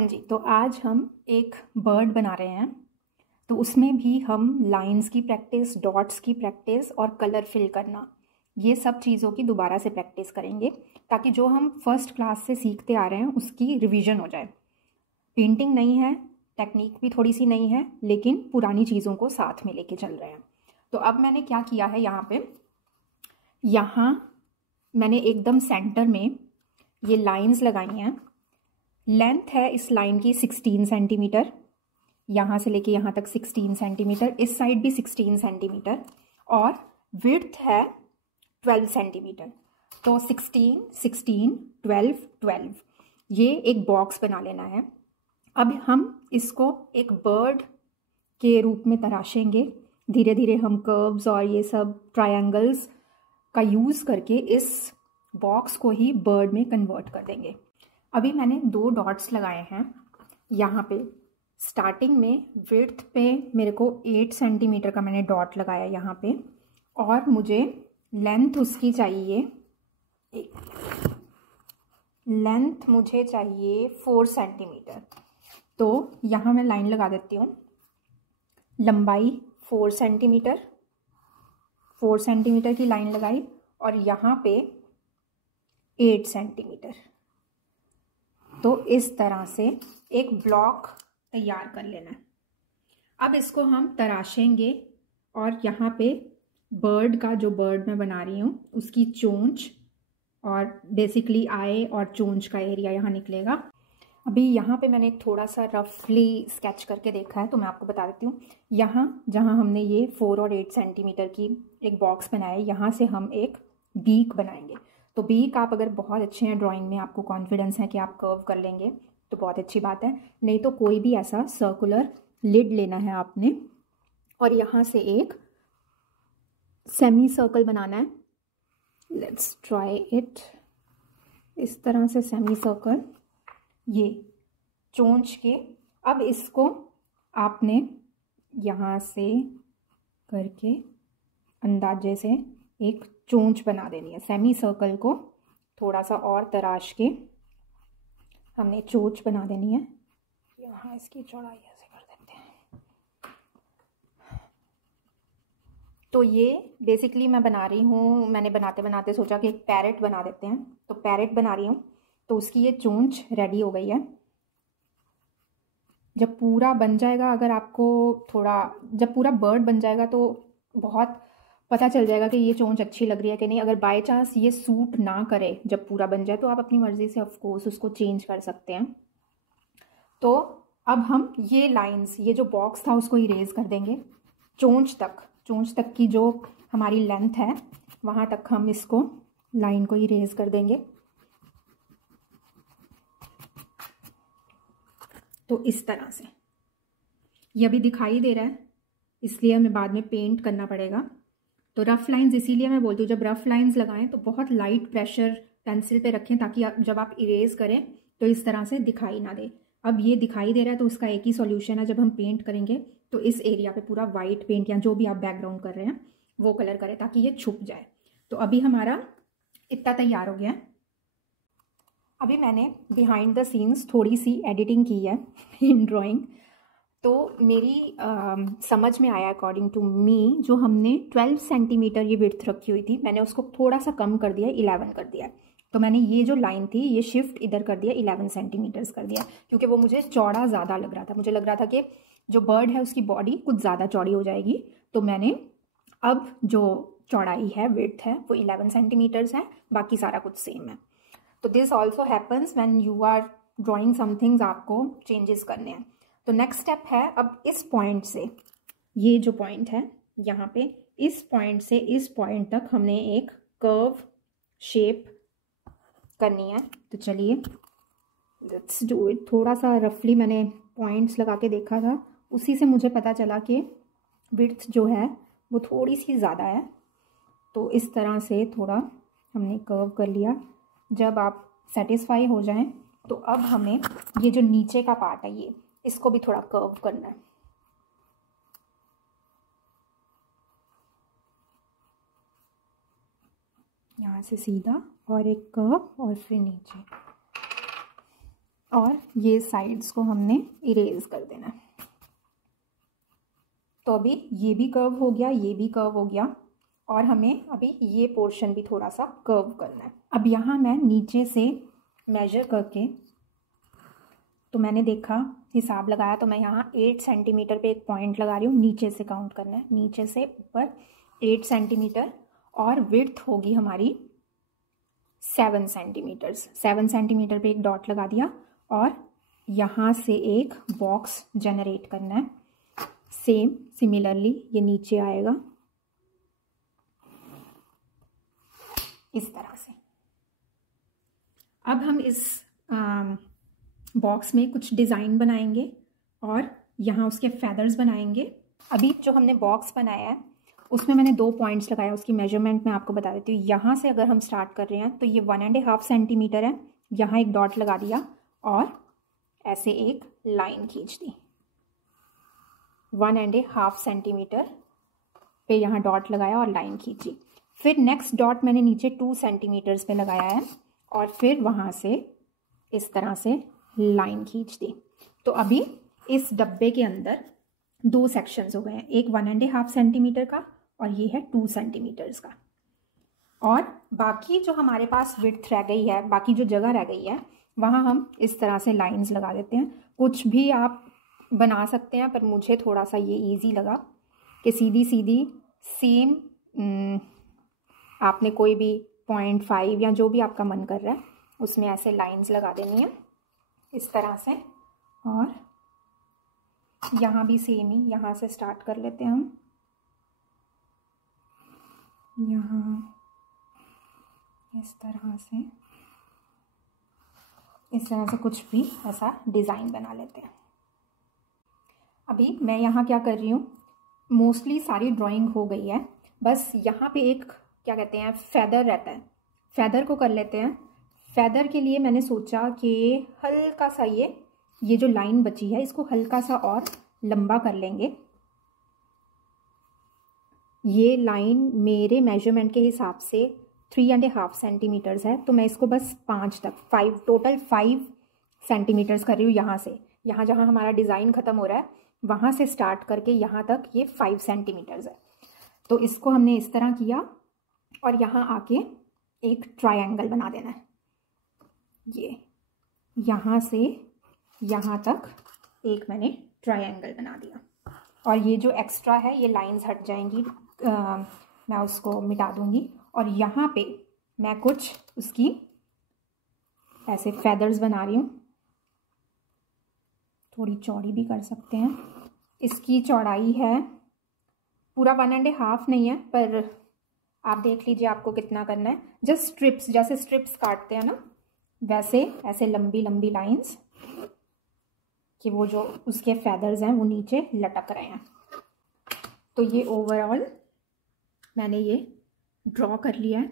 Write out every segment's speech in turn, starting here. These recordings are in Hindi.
हाँ जी, तो आज हम एक बर्ड बना रहे हैं। तो उसमें भी हम लाइंस की प्रैक्टिस, डॉट्स की प्रैक्टिस और कलर फिल करना, ये सब चीज़ों की दोबारा से प्रैक्टिस करेंगे ताकि जो हम फर्स्ट क्लास से सीखते आ रहे हैं उसकी रिवीजन हो जाए। पेंटिंग नहीं है, टेक्निक भी थोड़ी सी नहीं है, लेकिन पुरानी चीज़ों को साथ में लेके चल रहे हैं। तो अब मैंने क्या किया है, यहाँ मैंने एकदम सेंटर में ये लाइंस लगाई हैं। लेंथ है इस लाइन की 16 सेंटीमीटर, यहाँ से लेके यहाँ तक 16 सेंटीमीटर, इस साइड भी 16 सेंटीमीटर, और विड्थ है 12 सेंटीमीटर। तो 16, 16, 12, 12, ये एक बॉक्स बना लेना है। अब हम इसको एक बर्ड के रूप में तराशेंगे। धीरे धीरे हम कर्व्स और ये सब ट्रायंगल्स का यूज़ करके इस बॉक्स को ही बर्ड में कन्वर्ट कर देंगे। अभी मैंने 2 डॉट्स लगाए हैं यहाँ पे। स्टार्टिंग में विड्थ पे मेरे को 8 सेंटीमीटर का मैंने डॉट लगाया यहाँ पे, और मुझे लेंथ उसकी चाहिए, लेंथ मुझे चाहिए 4 सेंटीमीटर। तो यहाँ मैं लाइन लगा देती हूँ। लंबाई 4 सेंटीमीटर, 4 सेंटीमीटर की लाइन लगाई, और यहाँ पे 8 सेंटीमीटर। तो इस तरह से एक ब्लॉक तैयार कर लेना है। अब इसको हम तराशेंगे, और यहाँ पे बर्ड का, जो बर्ड मैं बना रही हूँ उसकी चोंच और बेसिकली आई और चोंच का एरिया यहाँ निकलेगा। अभी यहाँ पे मैंने एक थोड़ा सा रफली स्केच करके देखा है, तो मैं आपको बता देती हूँ। यहाँ जहाँ हमने ये 4 और 8 सेंटीमीटर की एक बॉक्स बनाया है, यहाँ से हम एक बीक बनाएंगे। तो बीक आप अगर बहुत अच्छे हैं ड्राइंग में, आपको कॉन्फिडेंस है कि आप कर्व कर लेंगे, तो बहुत अच्छी बात है। नहीं तो कोई भी ऐसा सर्कुलर लिड लेना है आपने, और यहाँ से एक सेमी सर्कल बनाना है। Let's try it. इस तरह से सेमी सर्कल, ये चोंच के। अब इसको आपने यहाँ से करके अंदाजे से एक चोंच बना देनी है। सेमी सर्कल को थोड़ा सा और तराश के हमने चोंच बना देनी है। यहाँ इसकी चौड़ाई ऐसे कर देते हैं। तो ये बेसिकली मैं बना रही हूँ, मैंने बनाते बनाते सोचा कि एक पैरेट बना देते हैं, तो पैरेट बना रही हूँ। तो उसकी ये चोंच रेडी हो गई है। जब पूरा बन जाएगा, अगर आपको जब पूरा बर्ड बन जाएगा तो बहुत पता चल जाएगा कि ये चोंच अच्छी लग रही है कि नहीं। अगर बाय चांस ये सूट ना करे जब पूरा बन जाए, तो आप अपनी मर्ज़ी से ऑफ कोर्स उसको चेंज कर सकते हैं। तो अब हम ये लाइंस, ये जो बॉक्स था उसको इरेज कर देंगे। चोंच तक की जो हमारी लेंथ है, वहाँ तक हम इसको लाइन को इरेज कर देंगे। तो इस तरह से ये अभी दिखाई दे रहा है, इसलिए हमें बाद में पेंट करना पड़ेगा। तो रफ़ लाइंस इसीलिए मैं बोलती हूँ, जब रफ़ लाइंस लगाएं तो बहुत लाइट प्रेशर पेंसिल पे रखें, ताकि जब आप इरेज करें तो इस तरह से दिखाई ना दे। अब ये दिखाई दे रहा है, तो उसका एक ही सॉल्यूशन है। जब हम पेंट करेंगे तो इस एरिया पे पूरा वाइट पेंट या जो भी आप बैकग्राउंड कर रहे हैं वो कलर करें, ताकि ये छुप जाए। तो अभी हमारा इतना तैयार हो गया है। अभी मैंने बिहाइंड द सीन्स थोड़ी सी एडिटिंग की है इन ड्राइंग। तो मेरी समझ में आया, अकॉर्डिंग टू मी, जो हमने 12 सेंटीमीटर ये विड्थ रखी हुई थी, मैंने उसको थोड़ा सा कम कर दिया, 11 कर दिया। तो मैंने ये जो लाइन थी ये शिफ्ट इधर कर दिया, 11 सेंटीमीटर्स कर दिया, क्योंकि वो मुझे चौड़ा ज़्यादा लग रहा था। मुझे लग रहा था कि जो बर्ड है उसकी बॉडी कुछ ज़्यादा चौड़ी हो जाएगी। तो मैंने अब जो चौड़ाई है, विड्थ है, वो 11 सेंटीमीटर्स है, बाकी सारा कुछ सेम है। तो this also happens when you are drawing somethings, आपको चेंजेस करने हैं। तो नेक्स्ट स्टेप है, अब इस पॉइंट से, ये जो पॉइंट है यहाँ पे, इस पॉइंट से इस पॉइंट तक हमने एक कर्व शेप करनी है। तो चलिए लेट्स डू इट। थोड़ा सा रफली मैंने पॉइंट्स लगा के देखा था, उसी से मुझे पता चला कि विड्थ जो है वो थोड़ी सी ज़्यादा है। तो इस तरह से थोड़ा हमने कर्व कर लिया। जब आप सेटिस्फाई हो जाएं, तो अब हमें ये जो नीचे का पार्ट है, ये इसको भी थोड़ा कर्व करना है। यहाँ से सीधा और एक कर्व, और फिर नीचे। और ये साइड्स को हमने इरेज कर देना है। तो अभी ये भी कर्व हो गया, ये भी कर्व हो गया, और हमें अभी ये पोर्शन भी थोड़ा सा कर्व करना है। अब यहाँ मैं नीचे से मेजर करके, तो मैंने देखा, हिसाब लगाया, तो मैं यहाँ 8 सेंटीमीटर पे एक पॉइंट लगा रही हूँ। नीचे से काउंट करना है, नीचे से ऊपर 8 सेंटीमीटर, और विड्थ होगी हमारी 7 सेंटीमीटर। 7 सेंटीमीटर पे एक डॉट लगा दिया, और यहाँ से एक बॉक्स जनरेट करना है। सेम सिमिलरली ये नीचे आएगा इस तरह से। अब हम इस बॉक्स में कुछ डिज़ाइन बनाएंगे और यहाँ उसके फेदर्स बनाएंगे। अभी जो हमने बॉक्स बनाया है उसमें मैंने 2 पॉइंट्स लगाया, उसकी मेजरमेंट मैं आपको बता देती हूँ। यहाँ से अगर हम स्टार्ट कर रहे हैं तो ये 1.5 सेंटीमीटर है, यहाँ एक डॉट लगा दिया और ऐसे एक लाइन खींच दी। 1.5 सेंटीमीटर पे यहाँ डॉट लगाया और लाइन खींची। फिर नेक्स्ट डॉट मैंने नीचे 2 सेंटीमीटर्स पे लगाया है और फिर वहाँ से इस तरह से लाइन खींच दी। तो अभी इस डब्बे के अंदर 2 सेक्शंस हो गए हैं, एक 1.5 सेंटीमीटर का और ये है 2 सेंटीमीटर्स का। और बाकी जो हमारे पास विड्थ रह गई है, बाकी जो जगह रह गई है, वहाँ हम इस तरह से लाइंस लगा देते हैं। कुछ भी आप बना सकते हैं, पर मुझे थोड़ा सा ये इजी लगा कि सीधी सीधी सेम आपने कोई भी 0.5 या जो भी आपका मन कर रहा है उसमें ऐसे लाइंस लगा देनी है इस तरह से। और यहाँ भी सेम ही, यहाँ से स्टार्ट कर लेते हैं हम। यहाँ इस तरह से कुछ भी ऐसा डिज़ाइन बना लेते हैं। अभी मैं यहाँ क्या कर रही हूँ, मोस्टली सारी ड्राइंग हो गई है, बस यहाँ पे एक क्या कहते हैं फेदर रहता है, फेदर को कर लेते हैं। फेदर के लिए मैंने सोचा कि हल्का सा ये जो लाइन बची है इसको हल्का सा और लंबा कर लेंगे। ये लाइन मेरे मेजरमेंट के हिसाब से 3.5 सेंटीमीटर्स है, तो मैं इसको बस 5 तक टोटल 5 सेंटीमीटर्स कर रही हूँ। यहाँ से यहाँ जहाँ हमारा डिज़ाइन ख़त्म हो रहा है वहाँ से स्टार्ट करके यहाँ तक ये 5 सेंटीमीटर्स है। तो इसको हमने इस तरह किया और यहाँ आके एक ट्रायंगल बना देना है। ये यहाँ से यहाँ तक एक मैंने ट्रायंगल बना दिया, और ये जो एक्स्ट्रा है ये लाइंस हट जाएंगी, मैं उसको मिटा दूंगी। और यहाँ पे मैं कुछ उसकी ऐसे फेदर्स बना रही हूँ, थोड़ी चौड़ी भी कर सकते हैं। इसकी चौड़ाई है पूरा 1.5 नहीं है, पर आप देख लीजिए आपको कितना करना है। जस्ट स्ट्रिप्स, जैसे स्ट्रिप्स काटते हैं ना वैसे ऐसे लंबी लंबी लाइंस कि वो जो उसके फेदर्स हैं वो नीचे लटक रहे हैं। तो ये ओवरऑल मैंने ये ड्रॉ कर लिया है।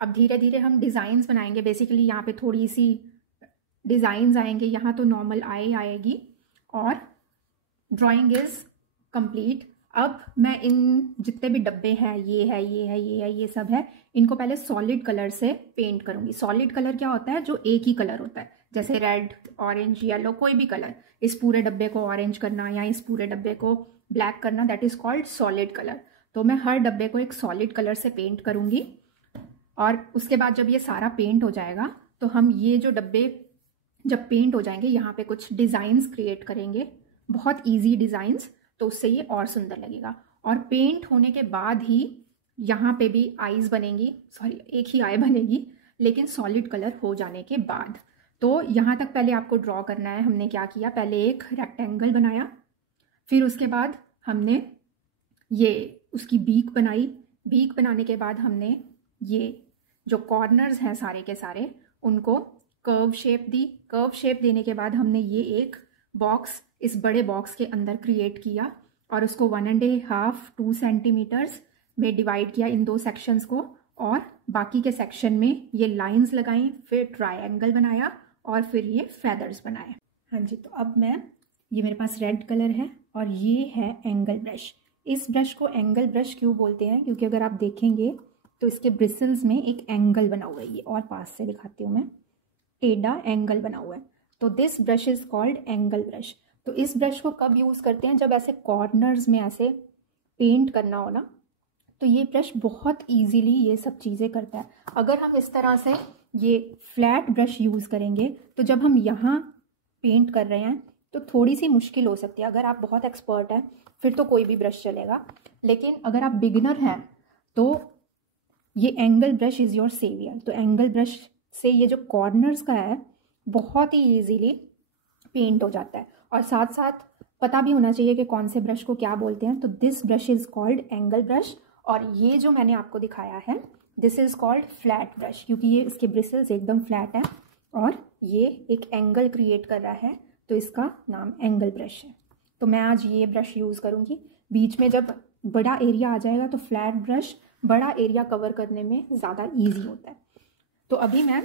अब धीरे धीरे हम डिज़ाइंस बनाएंगे। बेसिकली यहाँ पे थोड़ी सी डिज़ाइंस आएंगे, यहाँ तो नॉर्मल आएगी और ड्राइंग इज़ कंप्लीट। अब मैं इन जितने भी डब्बे हैं, ये सब है, इनको पहले सॉलिड कलर से पेंट करूँगी। सॉलिड कलर क्या होता है, जो एक ही कलर होता है, जैसे रेड, ऑरेंज, येलो, कोई भी कलर। इस पूरे डब्बे को ऑरेंज करना या इस पूरे डब्बे को ब्लैक करना, that is called solid colour. तो मैं हर डब्बे को एक सॉलिड कलर से पेंट करूँगी। और उसके बाद जब ये सारा पेंट हो जाएगा तो हम ये जो डब्बे जब पेंट हो जाएंगे यहाँ पे कुछ डिज़ाइंस क्रिएट करेंगे, बहुत ईजी डिज़ाइंस, तो उससे ये और सुंदर लगेगा। और पेंट होने के बाद ही यहाँ पे भी आईज बनेंगी, सॉरी एक ही आई बनेगी, लेकिन सॉलिड कलर हो जाने के बाद। तो यहाँ तक पहले आपको ड्रॉ करना है। हमने क्या किया, पहले एक रेक्टेंगल बनाया, फिर उसके बाद हमने ये उसकी बीक बनाई। बीक बनाने के बाद हमने ये जो कॉर्नर्स हैं सारे के सारे उनको कर्व शेप दी। कर्व शेप देने के बाद हमने ये एक बॉक्स इस बड़े बॉक्स के अंदर क्रिएट किया और उसको 1.5-2 सेंटीमीटर्स में डिवाइड किया इन 2 सेक्शंस को, और बाकी के सेक्शन में ये लाइंस लगाई, फिर ट्रायंगल बनाया और फिर ये फेदर्स बनाए। हाँ जी, तो अब ये मेरे पास रेड कलर है और ये है एंगल ब्रश। इस ब्रश को एंगल ब्रश क्यों बोलते हैं, क्योंकि अगर आप देखेंगे तो इसके ब्रिसल्स में एक एंगल बना हुआ है। ये और पास से दिखाती हूँ मैं, टेढ़ा एंगल बना हुआ है। तो this brush is called angle brush. तो इस ब्रश को कब यूज़ करते हैं? जब ऐसे कॉर्नर्स में ऐसे पेंट करना हो ना, तो ये ब्रश बहुत इजीली ये सब चीज़ें करता है। अगर हम इस तरह से ये फ्लैट ब्रश यूज़ करेंगे तो जब हम यहाँ पेंट कर रहे हैं तो थोड़ी सी मुश्किल हो सकती है। अगर आप बहुत एक्सपर्ट हैं फिर तो कोई भी ब्रश चलेगा, लेकिन अगर आप बिगिनर हैं तो ये angle brush is your saviour. तो एंगल ब्रश से ये जो कॉर्नर्स का है बहुत ही ईजीली पेंट हो जाता है, और साथ साथ पता भी होना चाहिए कि कौन से ब्रश को क्या बोलते हैं। तो this brush is called angle brush, और ये जो मैंने आपको दिखाया है this is called flat brush, क्योंकि ये इसके ब्रिसल्स एकदम फ्लैट हैं और ये एक एंगल क्रिएट कर रहा है, तो इसका नाम एंगल ब्रश है। तो मैं आज ये ब्रश यूज़ करूँगी। बीच में जब बड़ा एरिया आ जाएगा तो फ्लैट ब्रश बड़ा एरिया कवर करने में ज़्यादा ईजी होता है। तो अभी मैं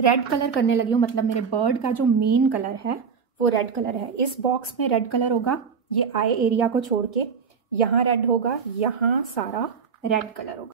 रेड कलर करने लगी हूँ, मतलब मेरे बर्ड का जो मेन कलर है वो रेड कलर है। इस बॉक्स में रेड कलर होगा, ये आई एरिया को छोड़ के यहाँ रेड होगा, यहाँ सारा रेड कलर होगा।